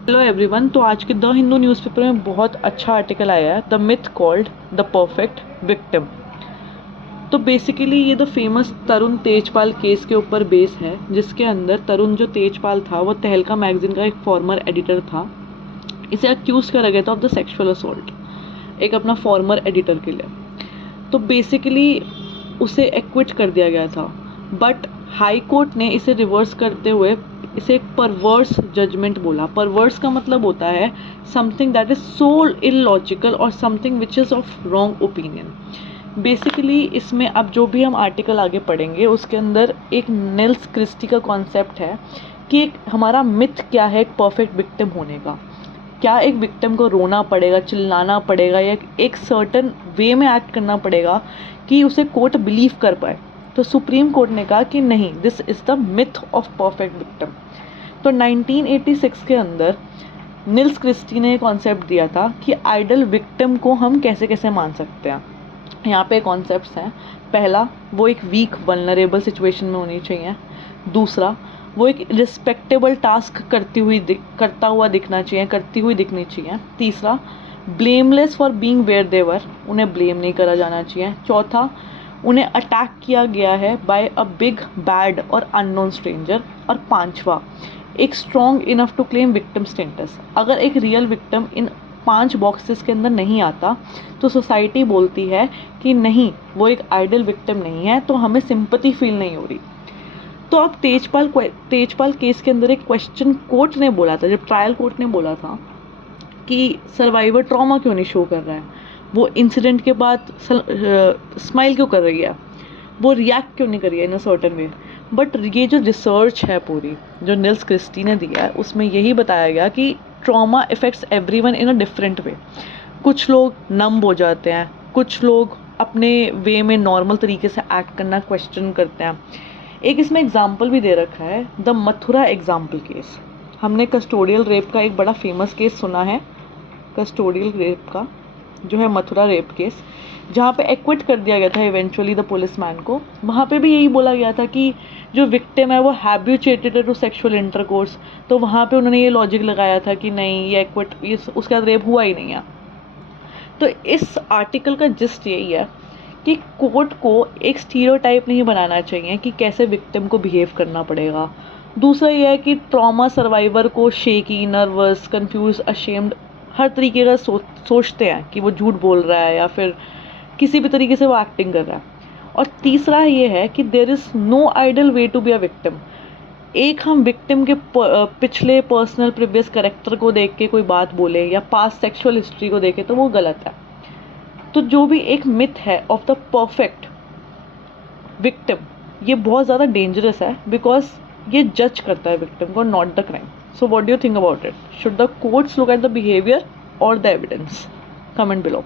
Hello everyone. तो आज के द हिंदू न्यूज़पेपर में बहुत अच्छा आर्टिकल आया है, the myth called the perfect victim. तो बेसिकली ये the famous Tarun Tejpal case के ऊपर बेस है, जिसके अंदर तरुण जो तेजपाल था वो तहलका मैगजीन का एक फॉर्मर एडिटर था। इसे अक्यूज करा गया था ऑफ द सेक्सुअल असॉल्ट, एक अपना फॉर्मर एडिटर के लिए। तो बेसिकली उसे एक्विट कर दिया गया था, बट हाई कोर्ट ने इसे रिवर्स करते हुए इसे एक परवर्स जजमेंट बोला। परवर्स का मतलब होता है something that is so illogical और something which is of wrong opinion. Basically इसमें अब जो भी हम आर्टिकल आगे पढ़ेंगे उसके अंदर एक नेल्स क्रिस्टी का कॉन्सेप्ट है कि एक हमारा मिथ क्या है एक परफेक्ट विक्टिम होने का। क्या एक विक्टिम को रोना पड़ेगा, चिल्लाना पड़ेगा या एक सर्टन वे में एक्ट करना पड़ेगा कि उसे कोर्ट बिलीव कर पाए। तो सुप्रीम कोर्ट ने कहा कि नहीं, this is the myth of perfect victim. तो 1986 के अंदर निल्स क्रिस्टी ने कॉन्सेप्ट दिया था कि आइडल विक्टिम को हम कैसे कैसे मान सकते हैं। यहाँ पे कॉन्सेप्ट्स हैं। पहला, वो एक वीक वल्नरेबल सिचुएशन में होनी चाहिए। दूसरा, वो एक रिस्पेक्टेबल टास्क करता हुआ दिखनी चाहिए। तीसरा, blameless for being where they were, उन्हें ब्लेम नहीं करा जाना चाहिए। चौथा, उन्हें अटैक किया गया है बाय अ बिग बैड और अननोन स्ट्रेंजर। और पांचवा, एक strong enough to claim victim status. अगर एक रियल विक्टिम इन 5 बॉक्सेस के अंदर नहीं आता तो सोसाइटी बोलती है कि नहीं, वो एक आइडल विक्टिम नहीं है, तो हमें सिंपैथी फील नहीं हो रही। तो अब तेजपाल केस के अंदर एक क्वेश्चन कोर्ट ने बोला था, जब ट्रायल कोर्ट ने बोला था कि सर्वाइवर ट्रॉमा क्यों नहीं शो कर रहा है, वो इंसिडेंट के बाद स्माइल क्यों कर रही है, वो रिएक्ट क्यों नहीं कर रही है इन अ सर्टन वे। बट ये जो रिसर्च है पूरी जो निल्स क्रिस्टी ने दिया है उसमें यही बताया गया कि trauma effects everyone in a different way. कुछ लोग नंब हो जाते हैं, कुछ लोग अपने वे में नॉर्मल तरीके से एक्ट करना क्वेश्चन करते हैं। एक इसमें एग्जाम्पल भी दे रखा है, द मथुरा एग्जाम्पल केस। हमने कस्टोडियल रेप का एक बड़ा फेमस केस सुना है, कस्टोडियल रेप का जो है मथुरा रेप केस, जहाँ पे एक्विट कर दिया गया था इवेंचुअली द पुलिसमैन को। वहाँ पे भी यही बोला गया था कि जो विक्टिम है वो हैबिचुएटेड टू सेक्सुअल इंटरकोर्स। तो वहाँ पे उन्होंने ये लॉजिक लगाया था कि नहीं, ये उसके बाद रेप हुआ ही नहीं है। तो इस आर्टिकल का जिस्ट यही है कि कोर्ट को एक स्टीरियोटाइप नहीं बनाना चाहिए कि कैसे विक्टिम को बिहेव करना पड़ेगा। दूसरा यह है कि ट्रॉमा सर्वाइवर को शेकी, नर्वस, कंफ्यूज, अशेम्ड हर तरीके का सोचते हैं कि वो झूठ बोल रहा है या फिर किसी भी तरीके से वो एक्टिंग कर रहा है। और तीसरा ये है कि there is no ideal way to be a victim. एक हम विक्टिम के पिछले पर्सनल प्रीवियस करेक्टर को देख के कोई बात बोले या पास्ट सेक्सुअल हिस्ट्री को देखे तो वो गलत है। तो जो भी एक मिथ है ऑफ द परफेक्ट विक्टिम, ये बहुत ज़्यादा डेंजरस है बिकॉज ये जज करता है विक्टिम को, not the crime. So what do you think about it? Should the courts look at the behaviour और द एविडेंस? Comment below.